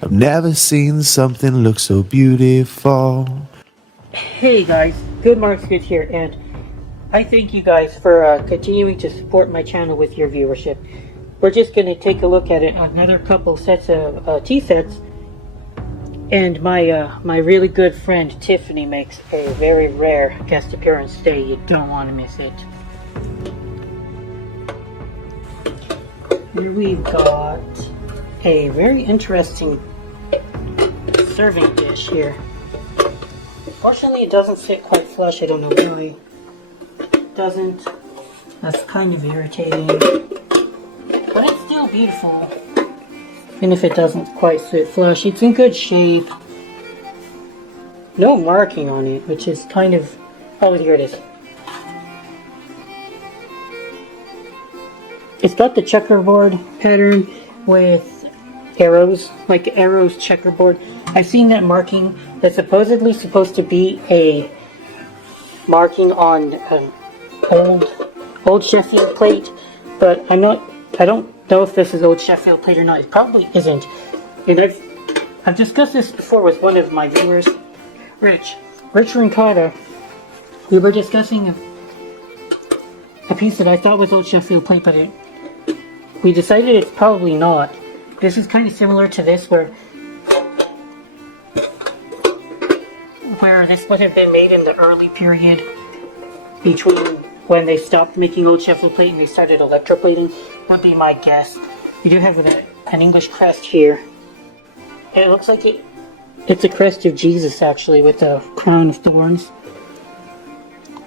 I've never seen something look so beautiful. Hey guys, Good Marks Good here, and I thank you guys for continuing to support my channel with your viewership. We're just going to take a look at another couple sets of tea sets, and my really good friend Tiffany makes a very rare guest appearance today. You don't want to miss it. Here we've got a very interesting serving dish here. Fortunately, it doesn't fit quite flush. I don't know why it doesn't. That's kind of irritating. But it's still beautiful. Even if it doesn't quite fit flush, it's in good shape. No marking on it, which is kind of... Oh, here it is. It's got the checkerboard pattern with arrows, like arrows checkerboard. I've seen that marking. That's supposedly supposed to be a marking on an old Sheffield plate, but I don't know if this is old Sheffield plate or not. It probably isn't. And I've discussed this before with one of my viewers, Rich Rincada. We were discussing a piece that I thought was old Sheffield plate, but we decided it's probably not. This is kind of similar to this, where this would have been made in the early period between when they stopped making old Sheffield plate and they started electroplating, would be my guess. You do have an English crest here. It looks like it's a crest of Jesus, actually, with a crown of thorns.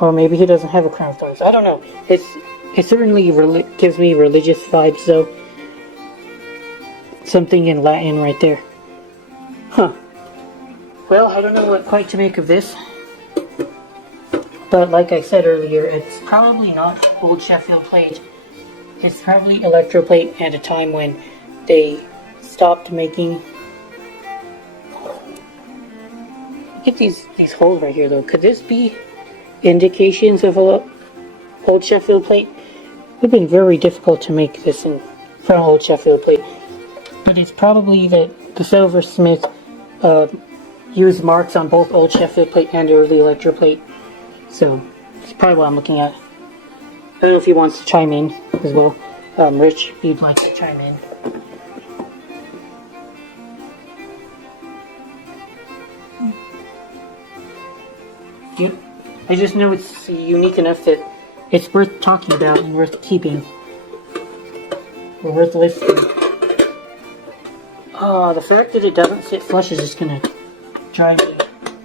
Or maybe he doesn't have a crown of thorns. I don't know. It certainly gives me religious vibes, though. Something in Latin right there. Huh. Well, I don't know what quite to make of this. But like I said earlier, it's probably not old Sheffield plate. It's probably electroplate at a time when they stopped making... Look at these holes right here, though. Could this be indications of old Sheffield plate? It would have been very difficult to make this from old Sheffield plate. But it's probably that the silversmith used marks on both old Sheffield plate and early electroplate. So, it's probably what I'm looking at. I don't know if he wants to chime in as well. Rich, if you'd like to chime in. I just know it's unique enough that it's worth talking about and worth keeping. Or worth listening. The fact that it doesn't fit flush is just gonna drive me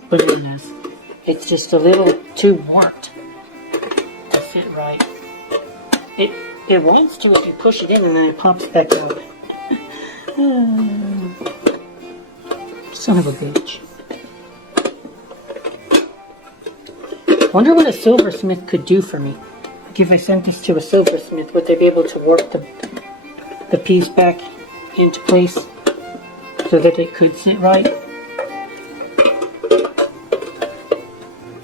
bananas. It's just a little too warped to fit right. It wants to if you push it in and then it pops back out. Son of a bitch. Wonder what a silversmith could do for me. Like if I sent this to a silversmith, would they be able to warp the piece back into place so that it could sit right?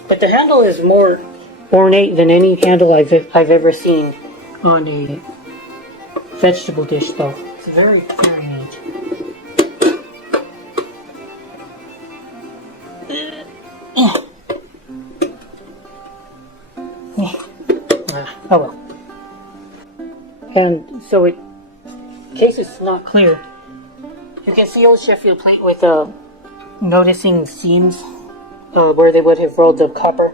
But the handle is more ornate than any handle I've ever seen on a vegetable dish, though. It's very, very neat. Oh well. And so in case it's not clear, you can see old Sheffield plate with noticing seams where they would have rolled the copper.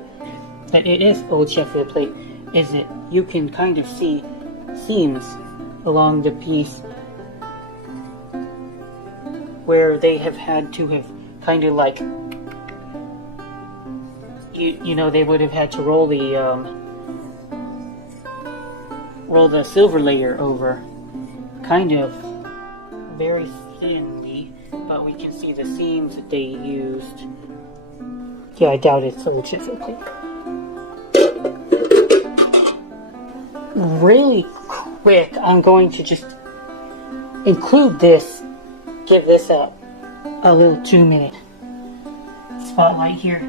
That it is old Sheffield plate, is that you can kind of see seams along the piece where they have had to have kind of like, you know, they would have had to roll the silver layer over, kind of very thinly, but we can see the seams that they used. Yeah, I doubt it's old Sheffield plate. Really quick, I'm going to just include this, give this a little 2-minute spotlight here.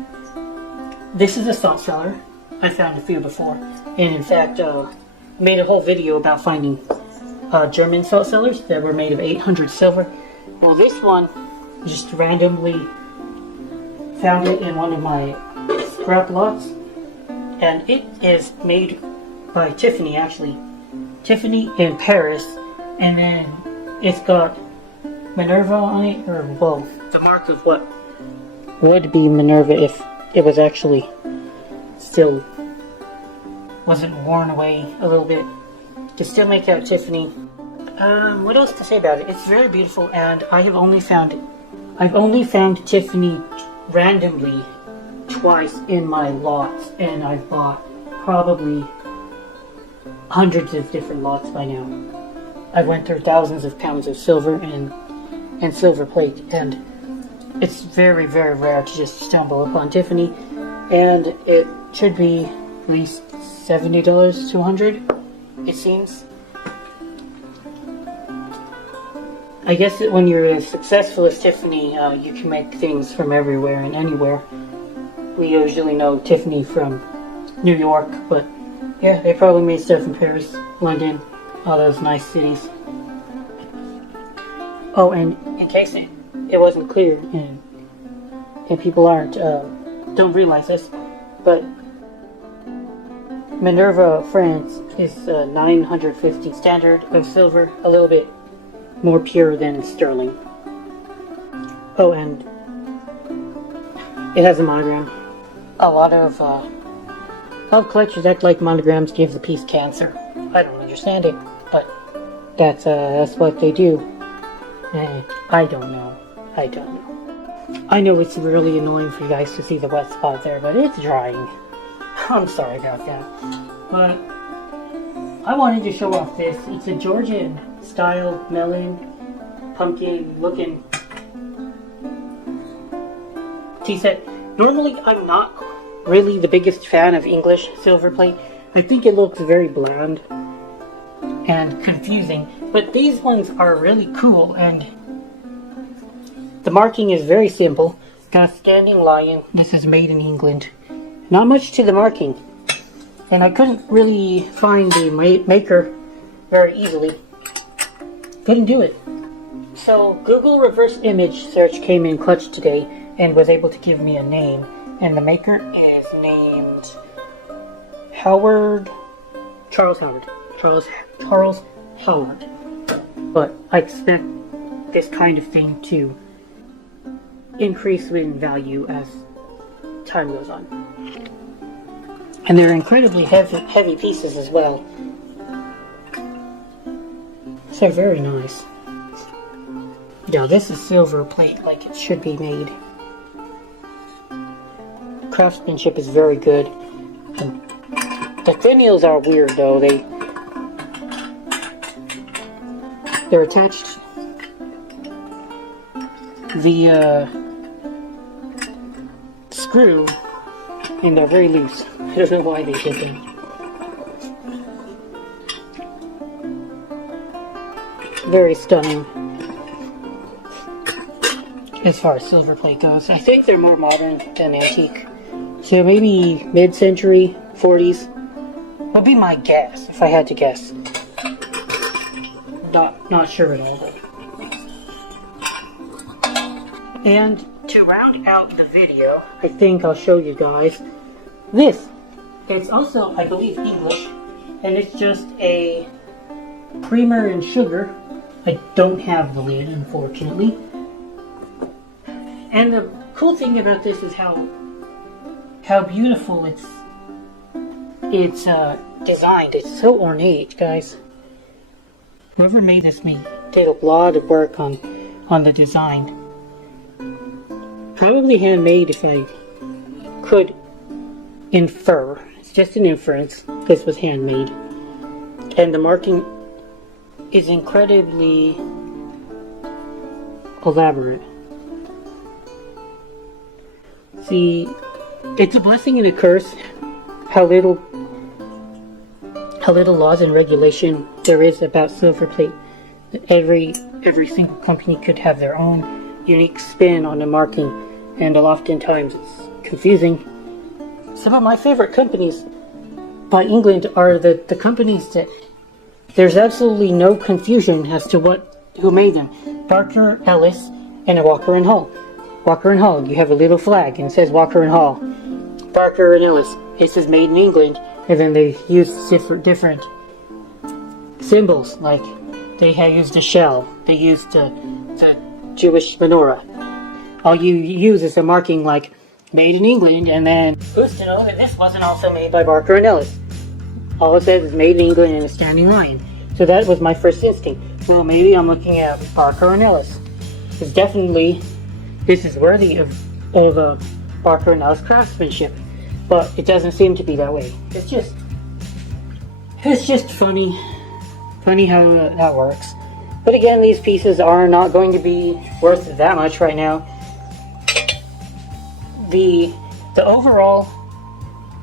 This is a salt cellar. I found a few before, and in fact, made a whole video about finding German salt cellars that were made of 800 silver. Well, this one, just randomly found it in one of my scrap lots, and it is made by Tiffany, actually. Tiffany in Paris, and then it's got Minerva on it, or, well, the mark of what would be Minerva if it was actually still wasn't worn away a little bit. To still make out Tiffany. What else to say about it? It's very beautiful, and I've only found Tiffany randomly twice in my lots, and I've bought probably hundreds of different lots by now. I went through thousands of pounds of silver and silver plate, and it's very, very rare to just stumble upon Tiffany, and it should be at least $70 to $100, it seems. I guess that when you're as successful as Tiffany, you can make things from everywhere and anywhere. We usually know Tiffany from New York, but yeah, they probably made stuff in Paris, London, all those nice cities. Oh, and in case it wasn't clear, and people don't realize this, but Minerva, France is 950 standard of silver, a little bit more pure than sterling. Oh, and it has a monogram. A lot of collectors act like monograms give the piece cancer. I don't understand it, but that's what they do. I don't know. I know it's really annoying for you guys to see the wet spot there, but it's drying. I'm sorry about that. But I wanted to show off this. It's a Georgian style melon pumpkin looking tea set. Normally I'm not really the biggest fan of English silver plate. I think it looks very bland and confusing, but these ones are really cool, and the marking is very simple. Got a standing lion. This is made in England. Not much to the marking, and I couldn't really find the maker very easily. Couldn't do it. So Google reverse image search came in clutch today and was able to give me a name, and the maker is named Charles Howard. But I expect this kind of thing to increase in value as time goes on. And they're incredibly heavy pieces as well. So very nice. Now this is silver plate like it should be made. Craftsmanship is very good. The finials are weird though. They're attached via screw, and they're very loose. I don't know why they did that. Very stunning as far as silver plate goes. I think they're more modern than antique. So maybe mid-century, 40s would be my guess, if I had to guess. Not sure at all. And to round out the video, I think I'll show you guys this. It's also, I believe, English, and it's just a creamer and sugar. I don't have the lid, unfortunately. And the cool thing about this is how beautiful it's designed. It's so ornate, guys. Whoever made this did a lot of work on the design. Probably handmade, if I could infer. It's just an inference. This was handmade. And the marking is incredibly elaborate. See, it's a blessing and a curse how little laws and regulation there is about silver plate. Every single company could have their own unique spin on the marking, and oftentimes it's confusing. Some of my favorite companies by England are the companies that there's absolutely no confusion as to who made them. Parker Ellis and a Walker and Hall. Walker and Hall, you have a little flag and it says Walker and Hall. Parker and Ellis, it says made in England, and then they use different symbols, like they have used a shell, they used the Jewish menorah. All you use is a marking like made in England, and then who's to know that this wasn't also made by Parker and Ellis? All it says is made in England and a standing lion. So that was my first instinct. Well, maybe I'm looking at Parker and Ellis. It's definitely, this is worthy of Parker and Ellis craftsmanship, but it doesn't seem to be that way. It's just funny how that works. But again, these pieces are not going to be worth that much right now. The overall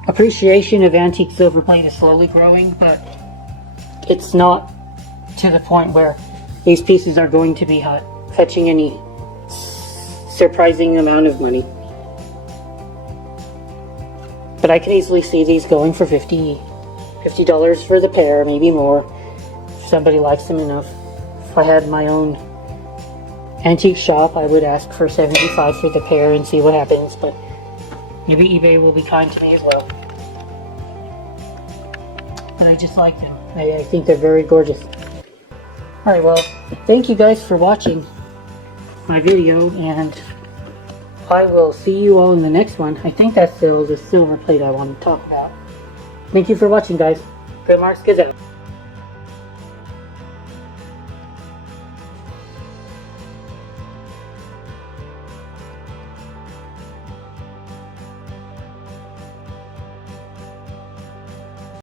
appreciation of antique silver plate is slowly growing, but it's not to the point where these pieces are going to be fetching any surprising amount of money. But I can easily see these going for $50 for the pair, maybe more, if somebody likes them enough. If I had my own antique shop, I would ask for $75 for the pair and see what happens, but maybe eBay will be kind to me as well. But I just like them. I think they're very gorgeous. Alright, well, thank you guys for watching my video, and I will see you all in the next one. I think that's still the silver plate I want to talk about. Thank you for watching, guys. Good Marks, good out.